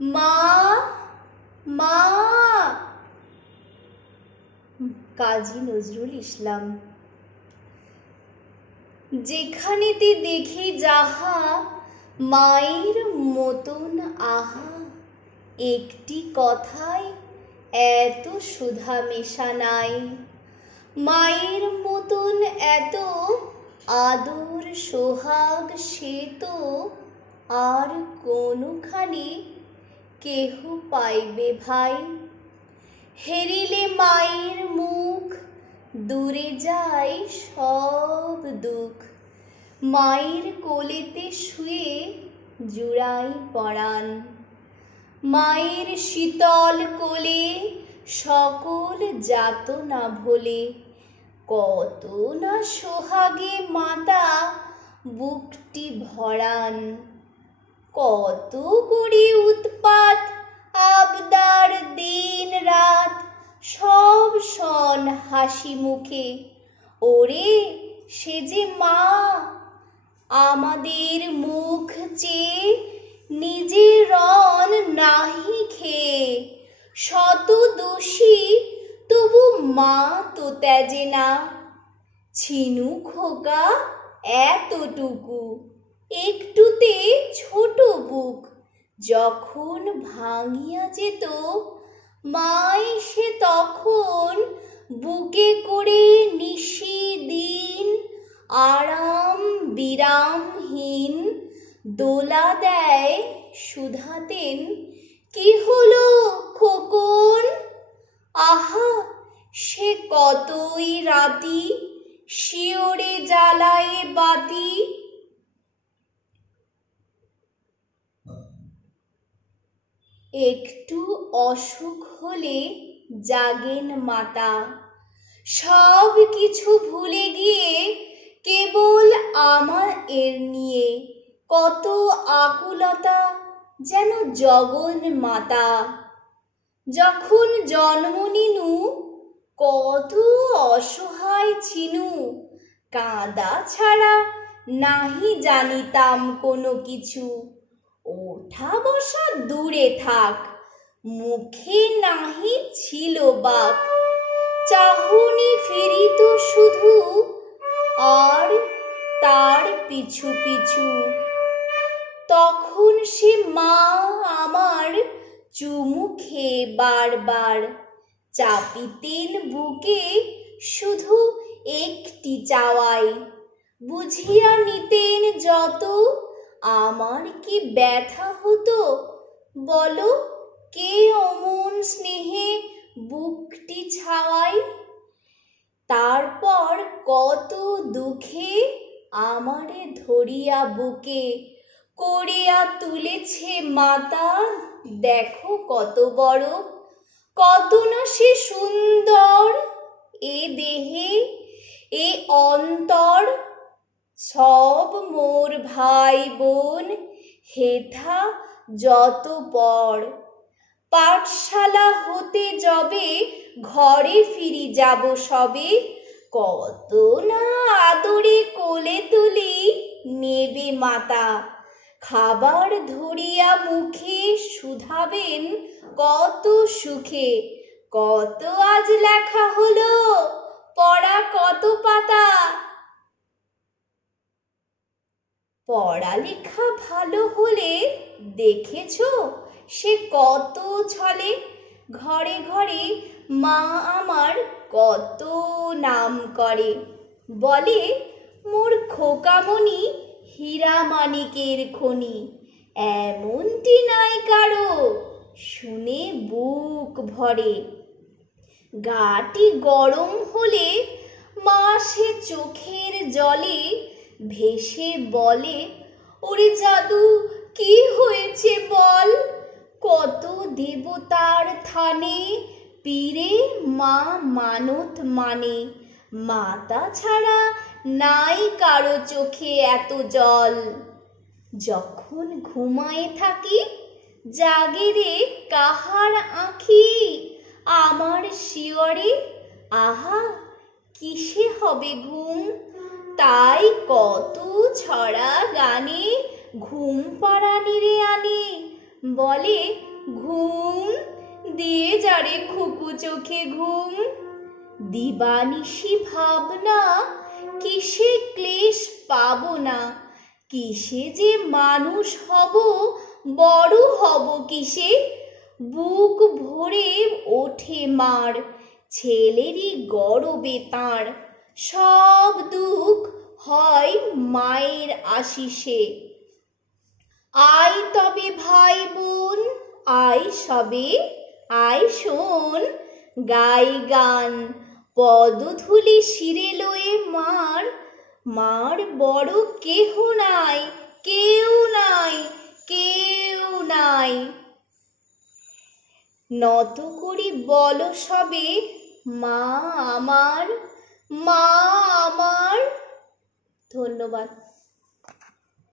মা মা। কাজী নজরুল ইসলাম। যেখানেতে দেখি যাহা মায়ের মতন আহা, একটি কথায় এত সুধা মেশা নাই। মায়ের মতন এত আদর সোহাগ সে তো আর কোনখানে কেহ পাইবে ভাই। হেরিলে মায়ের মুখ দূরে যায় সব দুঃখ, মায়ের কোলেতে শুয়ে জুড়াই পরাণ। মায়ের শীতল কোলে সকল যাতনা ভোলে, কত না সোহাগে মাতা বুকটি ভরান। কত করি উৎপাত আবদার দিন রাত, সব শন হাসি মুখে। ওরে সে যে মা, আমাদের মুখ চেয়ে নিজে রন নাহি খেয়ে। শত দোষী তবু মা তো ত্যাজে না। ছিনু খোকা এতটুকু, একটুতে ছোট বুক। যখন ভাঙিয়া যেত মায় সে তখন বুকে করে নিশি দিন আরাম বিরামহীন দোলা দেয় শুধাতেন, কি হলো খোকন? আহা সে কতই রাতি শিওরে জ্বালায় বাতি। একটু অসুখ হলে জাগেন মাতা, সব কিছু ভুলে গিয়ে কেবল আমার এর নিয়ে। কত আকুলতা যেন জগন মাতা। যখন জন্ম নিনু কত অসহায় ছিনু, কাঁদা ছাড়া নাহি জানিতাম কোনো কিছু। ওঠা বসা দূরে থাক, মুখে নাহি ছিল বাক। চাহনি ফিরিত শুধু আর তার পিছু পিছু। তখন সে মা আমার চুমু খেয়ে বারবার চাপিতেন বুকে শুধু একটি চাওয়াই। বুঝিয়া নিতেন যত আমার কি ব্যথা হতো, বলো কে অমন স্নেহে বুকটি ছাওয়াই। তারপর কত দুঃখে আমারে ধরিয়া বুকে করিয়া তুলেছে মাতা। দেখো কত বড়, কত না সে সুন্দর এ দেহে এ অন্তর। সব মোর ভাই বোন হেথা যত পর, পাঠশালা হতে যবে ঘরে ফিরি যাব সবে। কত না আদরে কোলে তুলি নেবে মাতা। খাবার ধরিয়া মুখে শুধাবেন কত সুখে। কত আজ লেখা হলো, পড়া কত পাতা। পড়ালেখা ভালো হলে দেখেছো সে কত ছলে। ঘরে ঘরে মা আমার কত নাম করে, বলে মোর খোকামণি হীরা মানিকের খনি। এমনটি নাই কারো, শুনে বুক ভরে। গাটি গরম হলে মা সে চোখের জলে ভেসে বলে, ওরে জাদু কি হয়েছে বল। কত দেবতার থানে পীরে মা মানত মানে। মাতা ছাড়া নাই কারো চোখে এত জল। যখন ঘুমায়ে থাকি জাগে রে কাহার আঁখি। আমার শিয়রে আহা কিসে হবে ঘুম। তাই কত ছড়া গানে ঘুম পাড়ানিরে আনে। বলে ঘুম দিয়ে যারে খুকু চোখে ঘুম। দিবানিশি ভাবনা কিসে ক্লেশ পাবো না, কিসে যে মানুষ হব, বড় হব কিসে। বুক ভরে ওঠে মার, ছেলেরই গরবে তাঁর, সব দুঃখ হয় মায়ের আশিসে। আয় তবে ভাই বোন, আয় সবে, আয় শোন, গাই গান পদধূলি শিরে লয়ে মার। মার বড় কেহ নাই, কেউ নাই, কেউ নাই। নত করি বল সবে, মা আমার, মা আমার। ধন্যবাদ।